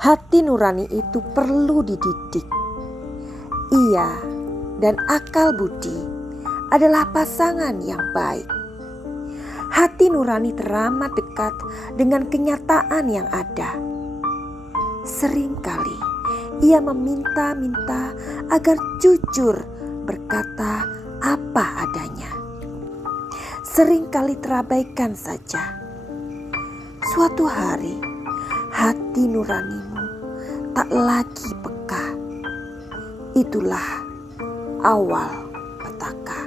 Hati nurani itu perlu dididik. Ia dan akal budi adalah pasangan yang baik. Hati nurani teramat dekat dengan kenyataan yang ada. Seringkali ia meminta-minta agar jujur berkata apa adanya. Seringkali terabaikan saja. Suatu hari hati nuranimu tak lagi peka. Itulah awal petaka.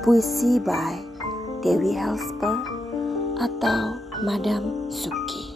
Puisi by Dewi Helsper atau Madam Suki.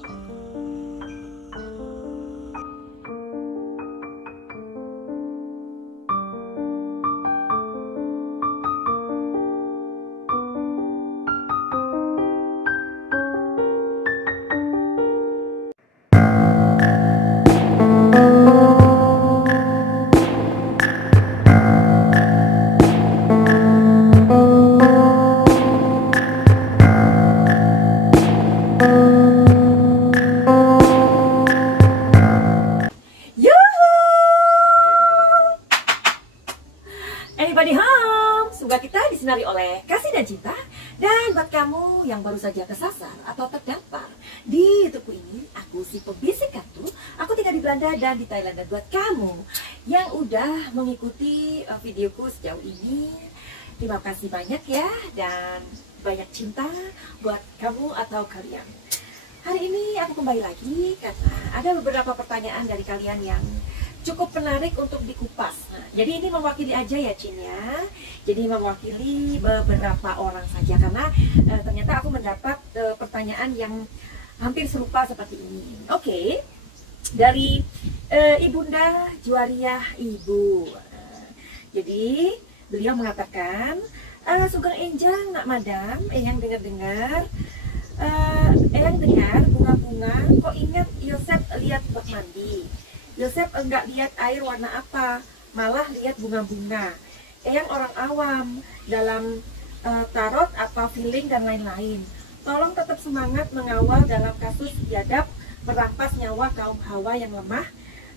Anybody home? Semoga kita disinari oleh kasih dan cinta. Dan buat kamu yang baru saja kesasar atau terdampar di YouTubeku ini, aku si pembisik kartu. Aku tinggal di Belanda dan di Thailand. Dan buat kamu yang udah mengikuti videoku sejauh ini, terima kasih banyak ya. Dan banyak cinta buat kamu atau kalian. Hari ini aku kembali lagi karena ada beberapa pertanyaan dari kalian yang cukup menarik untuk dikupas. Nah, jadi ini mewakili aja ya Cin ya. Jadi mewakili beberapa orang saja karena ternyata aku mendapat pertanyaan yang hampir serupa seperti ini. Oke. Dari Ibunda Juwariah Ibu. Jadi beliau mengatakan, Sugeng Enjang nak Madam, Eyang dengar-dengar Eyang dengar bunga-bunga kok ingat Yosef lihat bak mandi. Yosef enggak lihat air warna apa, malah lihat bunga-bunga. Eyang orang awam dalam tarot apa feeling dan lain-lain. Tolong tetap semangat mengawal dalam kasus biadab merampas nyawa kaum Hawa yang lemah,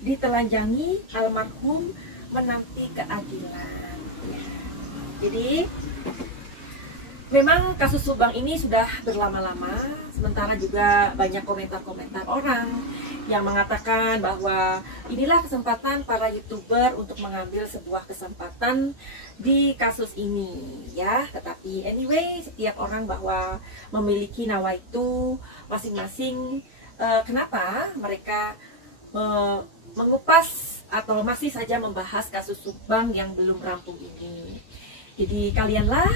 ditelanjangi almarhum menanti keadilan. Ya. Jadi memang kasus Subang ini sudah berlama-lama, sementara juga banyak komentar-komentar orang yang mengatakan bahwa inilah kesempatan para YouTuber untuk mengambil sebuah kesempatan di kasus ini ya. Tetapi anyway, setiap orang bahwa memiliki nawaitu masing-masing. Kenapa mereka mengupas atau masih saja membahas kasus Subang yang belum rampung ini? Jadi kalianlah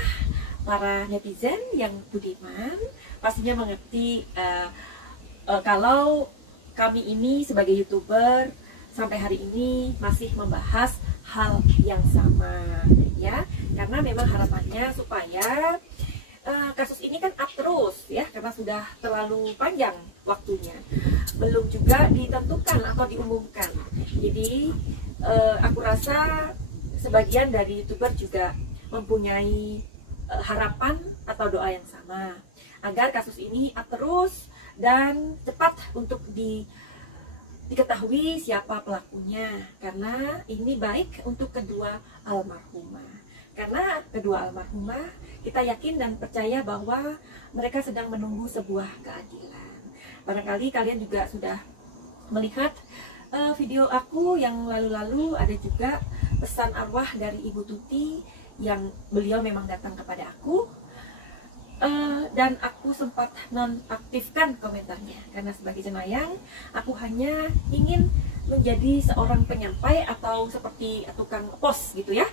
para netizen yang budiman pastinya mengerti kalau kami ini sebagai YouTuber sampai hari ini masih membahas hal yang sama ya, karena memang harapannya supaya kasus ini kan up terus ya, karena sudah terlalu panjang waktunya, belum juga ditentukan atau diumumkan. Jadi aku rasa sebagian dari YouTuber juga mempunyai harapan atau doa yang sama agar kasus ini up terus dan cepat untuk diketahui siapa pelakunya, karena ini baik untuk kedua almarhumah. Karena kedua almarhumah kita yakin dan percaya bahwa mereka sedang menunggu sebuah keadilan. Barangkali kalian juga sudah melihat video aku yang lalu-lalu, ada juga pesan arwah dari Ibu Tuti yang beliau memang datang kepada aku. Dan aku sempat nonaktifkan komentarnya karena sebagai jenayang aku hanya ingin menjadi seorang penyampai atau seperti tukang pos gitu ya,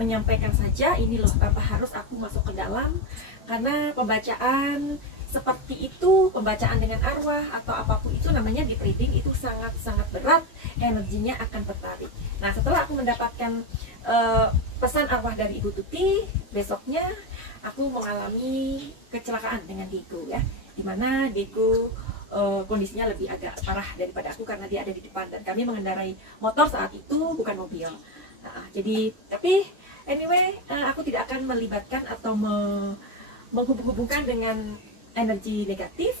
menyampaikan saja ini loh tanpa harus aku masuk ke dalam, karena pembacaan seperti itu, pembacaan dengan arwah atau apapun itu namanya di trading itu sangat-sangat berat, energinya akan tertarik. Nah setelah aku mendapatkan pesan arwah dari Ibu Tuti, besoknya aku mengalami kecelakaan dengan Diego ya, dimana Diego kondisinya lebih agak parah daripada aku karena dia ada di depan dan kami mengendarai motor saat itu, bukan mobil. Nah, jadi tapi anyway aku tidak akan melibatkan atau menghubung-hubungkan dengan energi negatif,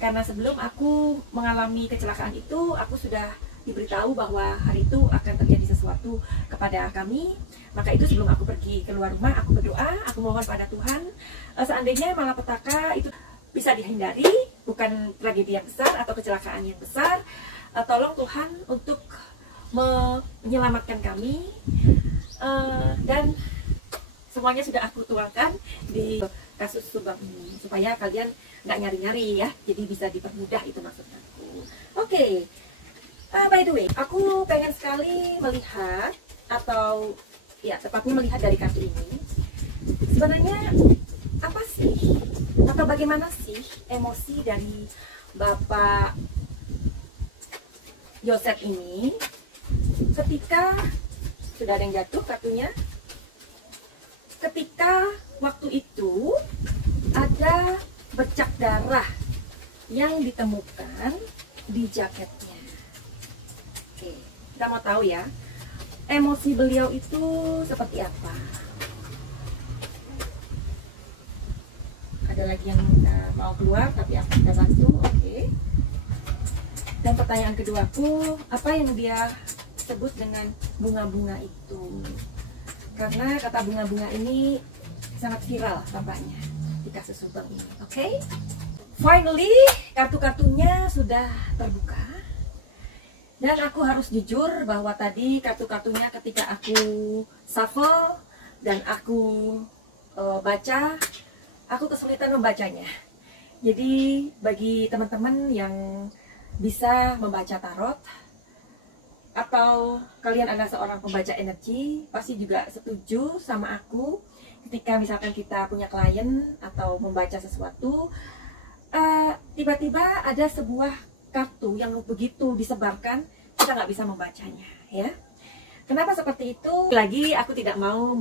Karena sebelum aku mengalami kecelakaan itu, aku sudah diberitahu bahwa hari itu akan terjadi sesuatu kepada kami. Maka itu sebelum aku pergi keluar rumah, aku berdoa, aku mohon pada Tuhan, seandainya malapetaka itu bisa dihindari, bukan tragedi yang besar atau kecelakaan yang besar, tolong Tuhan untuk menyelamatkan kami. Dan semuanya sudah aku tuangkan di kasus Subang ini, supaya kalian nggak nyari-nyari ya, jadi bisa dipermudah, itu maksud aku. Oke. By the way, aku pengen sekali melihat, atau ya tepatnya melihat dari kartu ini, sebenarnya apa sih atau bagaimana sih emosi dari Bapak Yosef ini ketika sudah ada yang jatuh kartunya, ketika waktu itu ada bercak darah yang ditemukan di jaketnya. Oke, kita mau tahu ya, emosi beliau itu seperti apa. Ada lagi yang mau keluar, tapi aku kita bantu. Oke. Dan pertanyaan keduaku, apa yang dia sebut dengan bunga-bunga itu? Karena kata bunga-bunga ini sangat viral tampaknya di kasus Subang ini. Oke. Finally, kartu-kartunya sudah terbuka. Dan aku harus jujur bahwa tadi kartu-kartunya ketika aku shuffle dan aku baca, aku kesulitan membacanya. Jadi bagi teman-teman yang bisa membaca tarot, atau kalian adalah seorang pembaca energi, pasti juga setuju sama aku ketika misalkan kita punya klien atau membaca sesuatu, tiba-tiba ada sebuah kartu yang begitu disebarkan, kita nggak bisa membacanya, ya. Kenapa seperti itu? Lagi aku tidak mau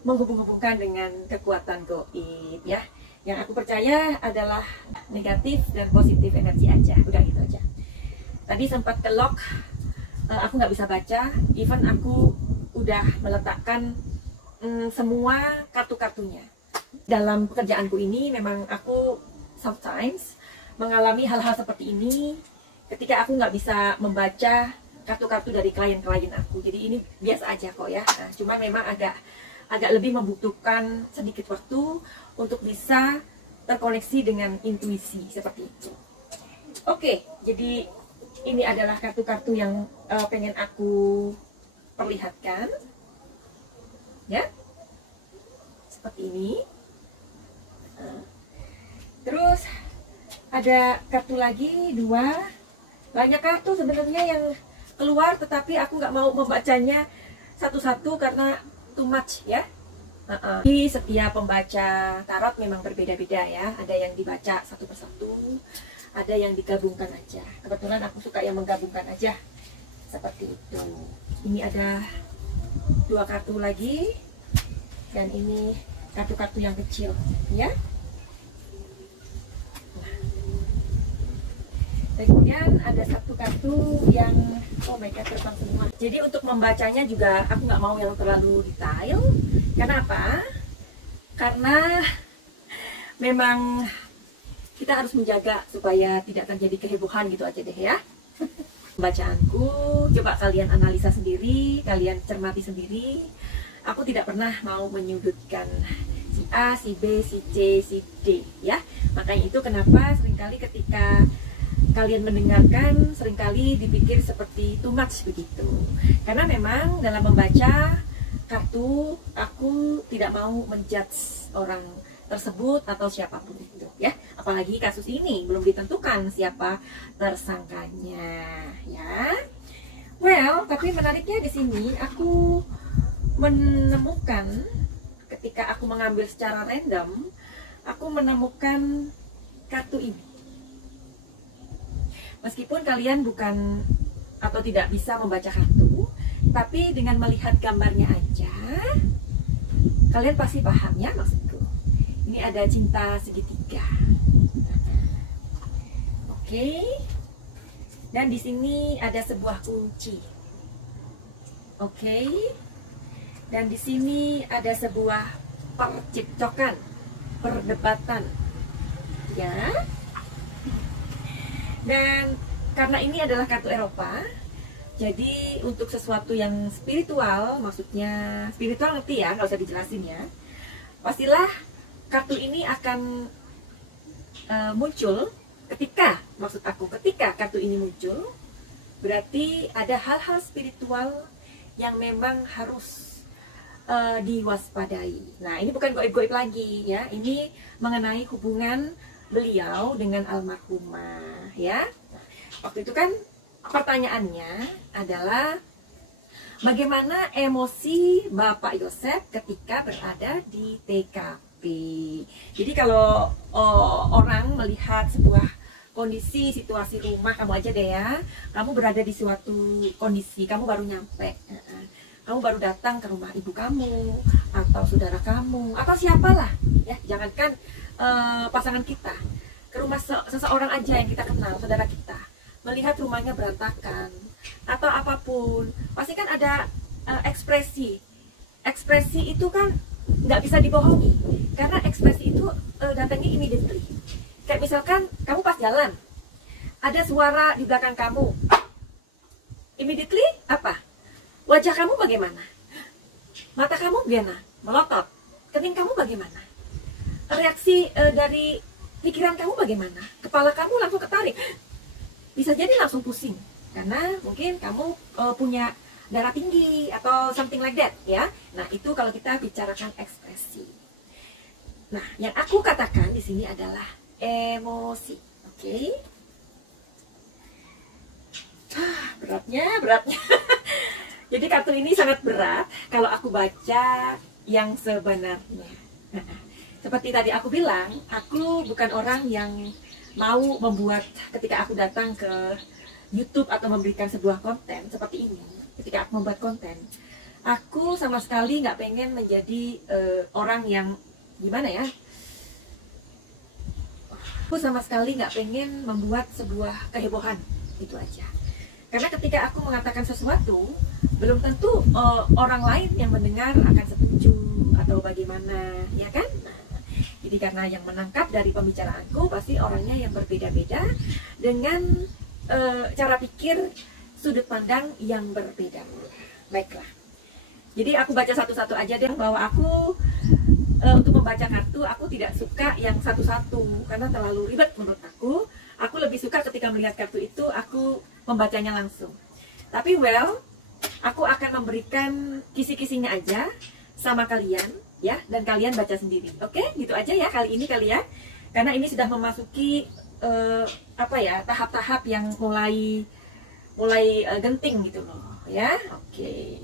menghubung-hubungkan dengan kekuatan goib, ya. Yang aku percaya adalah negatif dan positif energi aja, udah gitu aja. Tadi sempat kelok, aku nggak bisa baca, even aku udah meletakkan semua kartu-kartunya. Dalam pekerjaanku ini memang aku sometimes mengalami hal-hal seperti ini ketika aku nggak bisa membaca kartu-kartu dari klien-klien aku. Jadi ini biasa aja kok ya. Nah, cuma memang agak lebih membutuhkan sedikit waktu untuk bisa terkoneksi dengan intuisi seperti itu. Oke, jadi ini adalah kartu-kartu yang pengen aku perlihatkan, ya, seperti ini. Terus ada kartu lagi, 2. Banyak kartu sebenarnya yang keluar, tetapi aku nggak mau membacanya satu-satu karena too much ya. Di setiap pembaca tarot memang berbeda-beda ya. Ada yang dibaca satu persatu, ada yang digabungkan aja. Kebetulan aku suka yang menggabungkan aja, seperti itu. Ini ada 2 kartu lagi, dan ini kartu-kartu yang kecil ya. Kemudian ada 1 kartu yang, oh my god, terbang semua. Jadi untuk membacanya juga aku nggak mau yang terlalu detail. Kenapa? Karena memang kita harus menjaga supaya tidak terjadi kehebohan gitu aja deh ya. Pembacaanku, coba kalian analisa sendiri, kalian cermati sendiri. Aku tidak pernah mau menyudutkan si A, si B, si C, si D ya. Makanya itu kenapa seringkali ketika kalian mendengarkan, seringkali dipikir seperti too much begitu. Karena memang dalam membaca kartu, aku tidak mau menjudge orang tersebut atau siapapun itu ya. Apalagi kasus ini belum ditentukan siapa tersangkanya ya. Well, tapi menariknya di sini aku menemukan, ketika aku mengambil secara random, aku menemukan kartu ini. Meskipun kalian bukan atau tidak bisa membaca kartu, tapi dengan melihat gambarnya aja, kalian pasti paham ya maksudku. Ini ada cinta segitiga. Oke. Dan di sini ada sebuah kunci. Oke. Dan di sini ada sebuah percekcokan, perdebatan. Ya. Dan karena ini adalah kartu Eropa, jadi untuk sesuatu yang spiritual, maksudnya spiritual ngerti ya, nggak usah dijelasin ya. Pastilah kartu ini akan muncul ketika kartu ini muncul, berarti ada hal-hal spiritual yang memang harus diwaspadai. Nah, ini bukan goib-goib lagi ya, ini mengenai hubungan beliau dengan almarhumah ya. Waktu itu kan pertanyaannya adalah bagaimana emosi Bapak Yosef ketika berada di TKP. Jadi kalau orang melihat sebuah kondisi, situasi rumah, kamu aja deh ya, kamu berada di suatu kondisi, kamu baru nyampe, kamu baru datang ke rumah ibu kamu, atau saudara kamu, atau siapalah ya, jangankan pasangan kita, ke rumah seseorang aja yang kita kenal, saudara kita, melihat rumahnya berantakan atau apapun, pasti kan ada ekspresi itu kan nggak bisa dibohongi, karena ekspresi itu datangnya immediately. Kayak misalkan kamu pas jalan, ada suara di belakang kamu, immediately apa? Wajah kamu bagaimana? Mata kamu gimana? Melotot. Kening kamu bagaimana? Reaksi dari pikiran kamu bagaimana? Kepala kamu langsung ketarik. Bisa jadi langsung pusing, karena mungkin kamu punya darah tinggi atau something like that ya. Nah, itu kalau kita bicarakan ekspresi. Nah, yang aku katakan di sini adalah emosi. Oke. Beratnya. Jadi kartu ini sangat berat kalau aku baca yang sebenarnya. Seperti tadi aku bilang, aku bukan orang yang mau membuat ketika aku datang ke YouTube atau memberikan sebuah konten seperti ini. Ketika aku membuat konten, aku sama sekali nggak pengen menjadi orang yang gimana ya. Aku sama sekali nggak pengen membuat sebuah kehebohan, itu aja. Karena ketika aku mengatakan sesuatu, belum tentu orang lain yang mendengar akan setuju atau bagaimana, ya kan? Nah, jadi karena yang menangkap dari pembicaraanku pasti orangnya yang berbeda-beda dengan cara pikir, sudut pandang yang berbeda. Baiklah. Jadi aku baca satu-satu aja deh, bahwa aku untuk membaca kartu, aku tidak suka yang satu-satu karena terlalu ribet menurut aku. Aku lebih suka ketika melihat kartu itu, aku membacanya langsung. Tapi aku akan memberikan kisi-kisinya aja sama kalian ya, dan kalian baca sendiri. Oke, gitu aja ya kali ini kalian. Karena ini sudah memasuki tahap-tahap yang mulai genting gitu loh ya. Oke.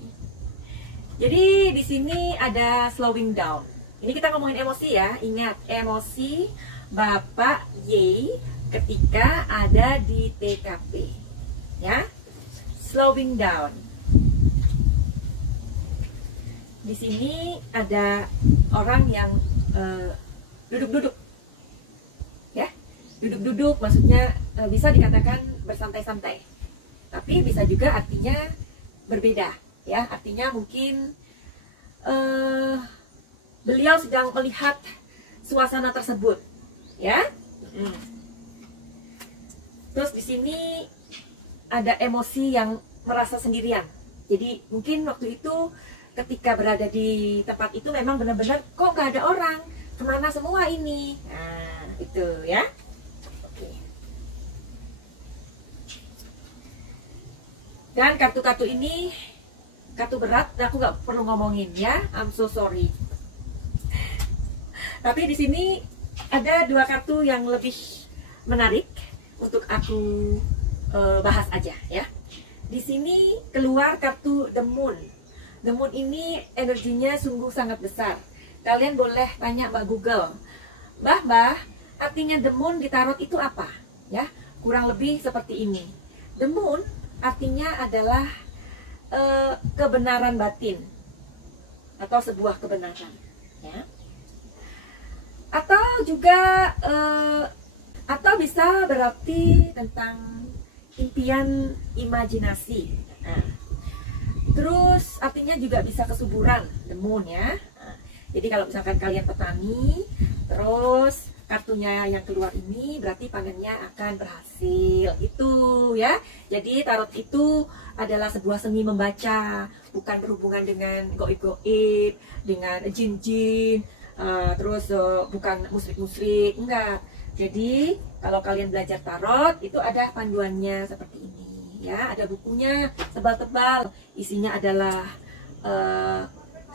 Jadi di sini ada slowing down. Ini kita ngomongin emosi ya. Ingat, emosi Bapak Y ketika ada di TKP ya. Slowing down. Di sini ada orang yang duduk-duduk ya. Duduk-duduk maksudnya bisa dikatakan bersantai-santai, tapi bisa juga artinya berbeda ya. Artinya mungkin beliau sedang melihat suasana tersebut ya. Terus di sini ada emosi yang merasa sendirian. Jadi mungkin waktu itu ketika berada di tempat itu memang benar-benar kok nggak ada orang, kemana semua ini. Nah itu ya. Oke. Dan kartu-kartu ini kartu berat, aku nggak perlu ngomongin ya. I'm so sorry. Tapi di sini ada dua kartu yang lebih menarik untuk aku bahas aja ya. Di sini keluar kartu The Moon. The Moon ini energinya sungguh sangat besar. Kalian boleh tanya Mbak Google, Mbah, artinya The Moon di tarot itu apa? Ya, kurang lebih seperti ini. The Moon artinya adalah kebenaran batin atau sebuah kebenaran ya. Atau juga atau bisa berarti tentang impian, imajinasi. Nah, terus artinya juga bisa kesuburan, the moon ya. Nah, jadi kalau misalkan kalian petani, terus kartunya yang keluar ini berarti panennya akan berhasil. Itu ya. Jadi tarot itu adalah sebuah seni membaca, bukan berhubungan dengan goib-goib, dengan jin-jin, terus bukan musrik-musrik, enggak. Jadi kalau kalian belajar tarot itu ada panduannya seperti ini ya, ada bukunya tebal-tebal, isinya adalah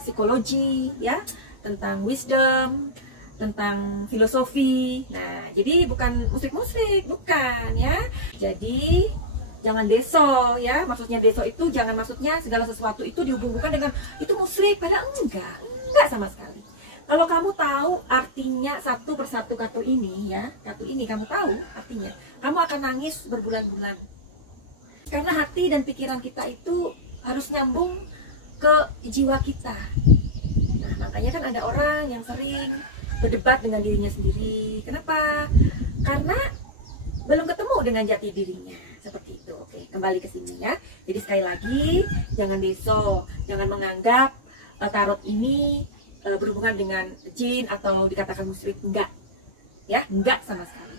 psikologi ya, tentang wisdom, tentang filosofi. Nah, jadi bukan musrik-musrik, bukan ya. Jadi jangan deso ya. Maksudnya deso itu jangan maksudnya segala sesuatu itu dihubungkan dengan itu musrik, padahal enggak sama sekali. Kalau kamu tahu artinya satu persatu kartu ini ya, kartu ini kamu tahu artinya, kamu akan nangis berbulan-bulan. Karena hati dan pikiran kita itu harus nyambung ke jiwa kita. Nah, makanya kan ada orang yang sering berdebat dengan dirinya sendiri. Kenapa? Karena belum ketemu dengan jati dirinya. Seperti itu. Oke, kembali ke sini ya. Jadi sekali lagi, jangan deso, jangan menganggap tarot ini berhubungan dengan jin atau dikatakan musyrik. Enggak. Ya, enggak sama sekali.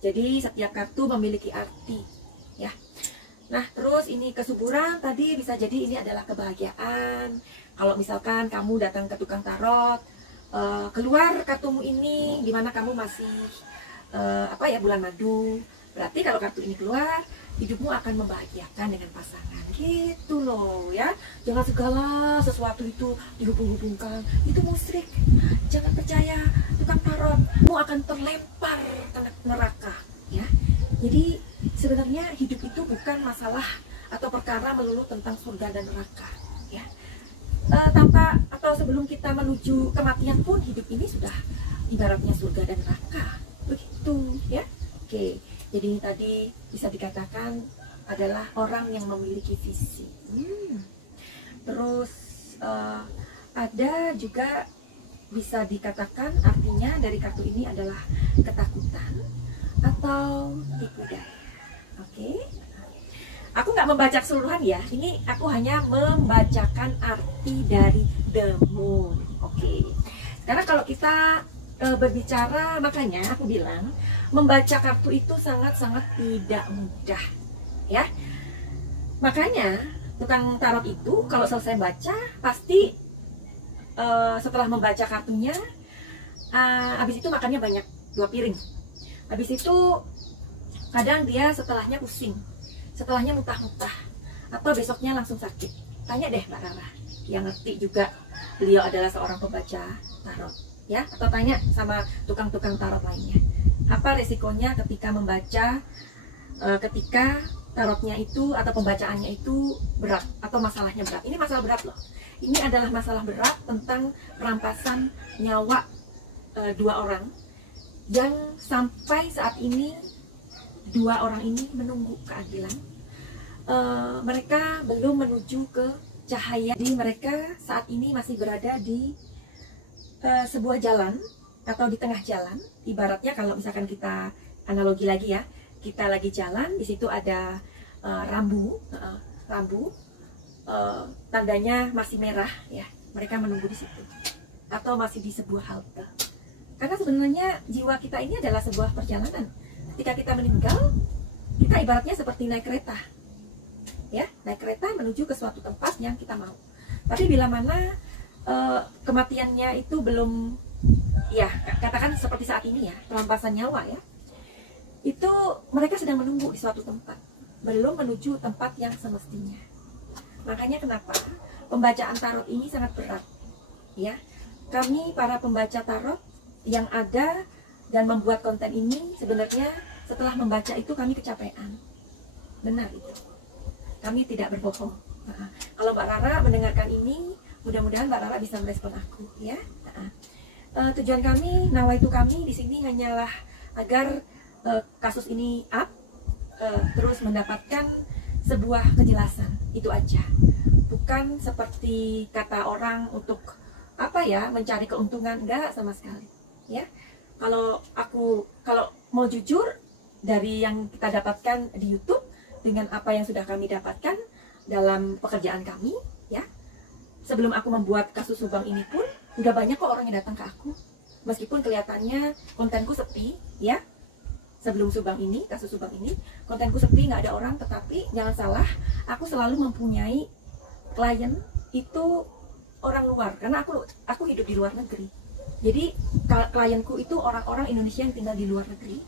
Jadi setiap kartu memiliki arti, ya. Nah, terus ini kesuburan tadi bisa jadi ini adalah kebahagiaan. Kalau misalkan kamu datang ke tukang tarot, keluar kartumu ini di mana kamu masih bulan madu, berarti kalau kartu ini keluar, hidupmu akan membahagiakan dengan pasangan gitu loh ya. Jangan segala sesuatu itu dihubung-hubungkan itu musyrik. Jangan percaya tukang tarot, kamu akan terlempar ke neraka ya. Jadi sebenarnya hidup itu bukan masalah atau perkara melulu tentang surga dan neraka ya. Tanpa atau sebelum kita menuju kematian pun hidup ini sudah ibaratnya surga dan neraka begitu ya. Oke, jadi tadi bisa dikatakan adalah orang yang memiliki visi. Terus ada juga bisa dikatakan artinya dari kartu ini adalah ketakutan atau tipu daya. Oke. Aku nggak membaca keseluruhan ya, ini aku hanya membacakan arti dari the moon. Oke. Karena kalau kita berbicara, makanya aku bilang membaca kartu itu sangat-sangat tidak mudah ya. Makanya tukang tarot itu kalau selesai baca pasti setelah membaca kartunya, habis itu makannya banyak, 2 piring. Habis itu kadang dia setelahnya pusing, setelahnya muntah-muntah, atau besoknya langsung sakit. Tanya deh Mbak Rara, yang ngerti juga, beliau adalah seorang pembaca tarot ya. Atau tanya sama tukang-tukang tarot lainnya, apa resikonya ketika membaca, ketika tarotnya itu atau pembacaannya itu berat atau masalahnya berat. Ini masalah berat loh. Ini adalah masalah berat tentang perampasan nyawa 2 orang yang sampai saat ini 2 orang ini menunggu keadilan. Mereka belum menuju ke cahaya. Jadi mereka saat ini masih berada di sebuah jalan atau di tengah jalan. Ibaratnya kalau misalkan kita analogi lagi ya, kita lagi jalan, di situ ada rambu, tandanya masih merah ya. Mereka menunggu di situ atau masih di sebuah halte. Karena sebenarnya jiwa kita ini adalah sebuah perjalanan. Ketika kita meninggal, kita ibaratnya seperti naik kereta ya, naik kereta menuju ke suatu tempat yang kita mau. Tapi bila mana kematiannya itu belum, ya katakan seperti saat ini ya, perampasan nyawa ya, itu mereka sedang menunggu di suatu tempat, belum menuju tempat yang semestinya. Makanya kenapa pembacaan tarot ini sangat berat ya. Kami para pembaca tarot yang ada dan membuat konten ini, sebenarnya setelah membaca itu kami kecapean. Benar itu, kami tidak berbohong. Kalau Mbak Rara mendengarkan ini, mudah-mudahan Mbak Rara bisa merespon aku ya. Tujuan kami, nawaitu kami di sini hanyalah agar kasus ini terus mendapatkan sebuah kejelasan, itu aja. Bukan seperti kata orang untuk mencari keuntungan, enggak sama sekali ya. Kalau mau jujur, dari yang kita dapatkan di YouTube dengan apa yang sudah kami dapatkan dalam pekerjaan kami ya, sebelum aku membuat kasus Subang ini pun udah banyak kok orang yang datang ke aku meskipun kelihatannya kontenku sepi ya, sebelum Subang ini, kasus Subang ini, kontenku sepi, nggak ada orang, tetapi jangan salah, aku selalu mempunyai klien itu orang luar, karena aku hidup di luar negeri. Jadi klienku itu orang-orang Indonesia yang tinggal di luar negeri.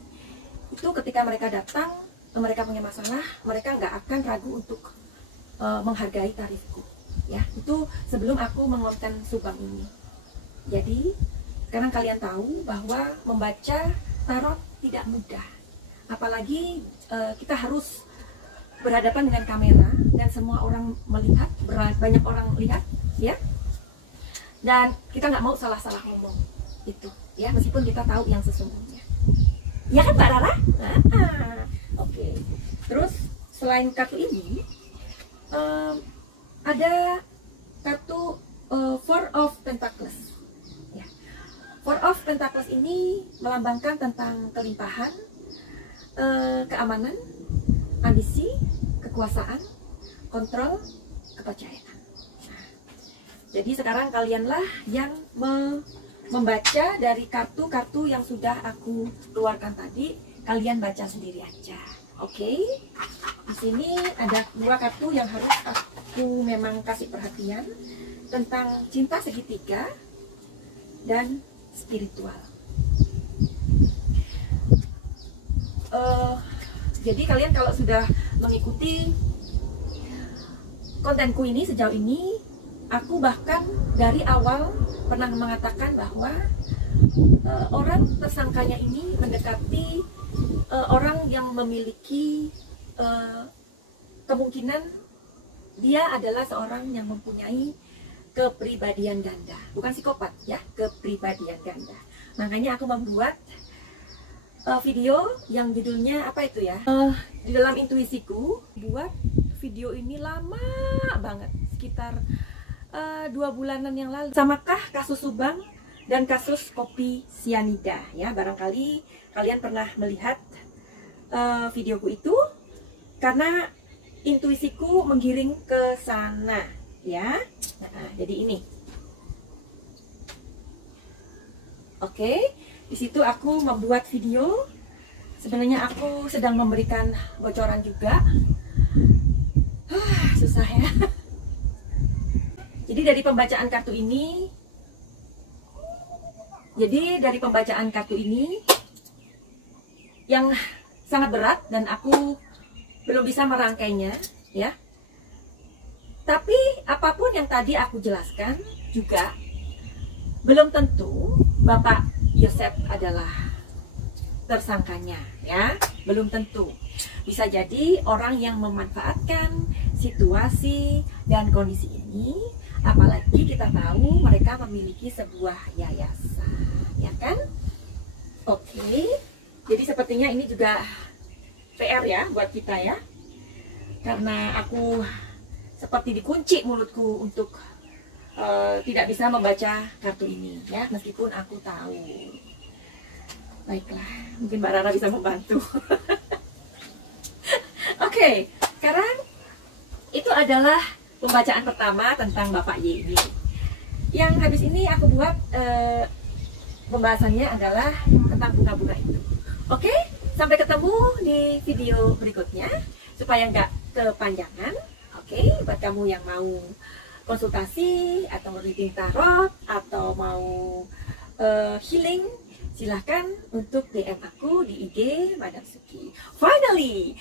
Itu ketika mereka datang, mereka punya masalah, mereka nggak akan ragu untuk menghargai tarifku. Ya, itu sebelum aku mengonten Subang ini. Jadi sekarang kalian tahu bahwa membaca tarot tidak mudah, apalagi kita harus berhadapan dengan kamera dan semua orang melihat, banyak orang lihat ya, dan kita nggak mau salah-salah ngomong itu ya, meskipun kita tahu yang sesungguhnya ya kan Mbak Rara. Oke. Terus selain kartu ini ada kartu Four of Pentacles. Four of Pentacles ini melambangkan tentang kelimpahan, keamanan, ambisi, kekuasaan, kontrol, kepercayaan. Nah, jadi sekarang kalianlah yang membaca dari kartu-kartu yang sudah aku keluarkan tadi. Kalian baca sendiri aja, oke? Di sini ada 2 kartu yang harus aku memang kasih perhatian, tentang cinta segitiga dan spiritual. Jadi kalian kalau sudah mengikuti kontenku ini sejauh ini, aku bahkan dari awal pernah mengatakan bahwa orang tersangkanya ini mendekati orang yang memiliki kemungkinan dia adalah seorang yang mempunyai kepribadian ganda, bukan psikopat ya, kepribadian ganda. Makanya aku membuat video yang judulnya apa itu ya, di dalam intuisiku. Buat video ini lama banget, sekitar 2 bulanan yang lalu. Samakah kasus Subang dan kasus kopi sianida ya? Barangkali kalian pernah melihat videoku itu, karena intuisiku menggiring ke sana ya. Nah, jadi ini. Oke, di situ aku membuat video. Sebenarnya aku sedang memberikan bocoran juga. Susah ya. Jadi dari pembacaan kartu ini, yang sangat berat dan aku belum bisa merangkainya ya. Tapi apapun yang tadi aku jelaskan juga belum tentu Bapak Yosep adalah tersangkanya ya, belum tentu. Bisa jadi orang yang memanfaatkan situasi dan kondisi ini, apalagi kita tahu mereka memiliki sebuah yayasan, ya kan? Oke, jadi sepertinya ini juga PR ya buat kita ya, karena aku seperti dikunci mulutku untuk tidak bisa membaca kartu ini ya, meskipun aku tahu. Baiklah, mungkin Mbak Rara bisa membantu. Oke, sekarang itu adalah pembacaan pertama tentang Bapak Y ini. Yang habis ini aku buat pembahasannya adalah tentang bunga-bunga itu. Oke, sampai ketemu di video berikutnya supaya nggak kepanjangan. Oke, buat kamu yang mau konsultasi atau reading tarot atau mau healing, silahkan untuk DM aku di IG Madam Suki. Finally,